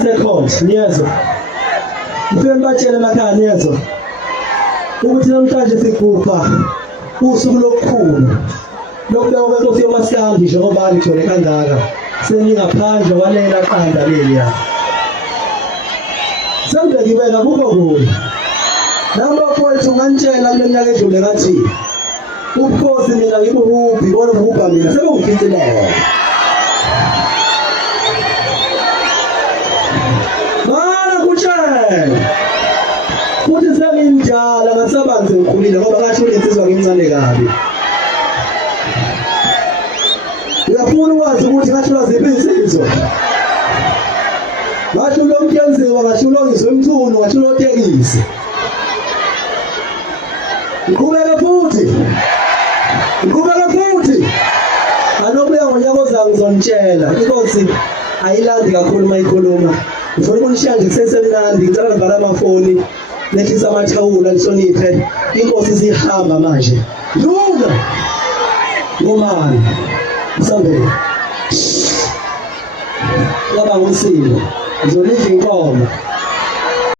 second niyezwa ngifike ngibatshele emakhaya niyezwa ukuthi namhlanje sigubha usuku lokukhulu lokubekwa kwenkosi yomaskandi njengoba ngithole kangaka seningaphandle kwalela qanda leliya sengibekibeka kukho kuyo nabafowethu nganitshela leminyaka edlule ngathi ubukhosi mina ngibuhuphi bona ubupha mina sebengifithileyo mana kutshela futhi sengimdala ngasabanzi ngikhulile ngoba ngasho insizwa ngincane kabi uyafuna ukwazi ukuthi ngasho ziphi insizwa ngasho lo mkenziwa ngasho lo ngizwemthuno ngasho lo tekisi Ngubeka futhi anobuya ngonyaka ozayo ngizonitshela inkosi ayilandi kakhulu mayikhuluma ngifuna ukunishiya nje kusesemnandi ngicela ngivala amafoni nehlisa amathawula lihloniphe inkosi sihamba manje luna ngomani msambeni ngaba ngumsilo ngizolidla inkomo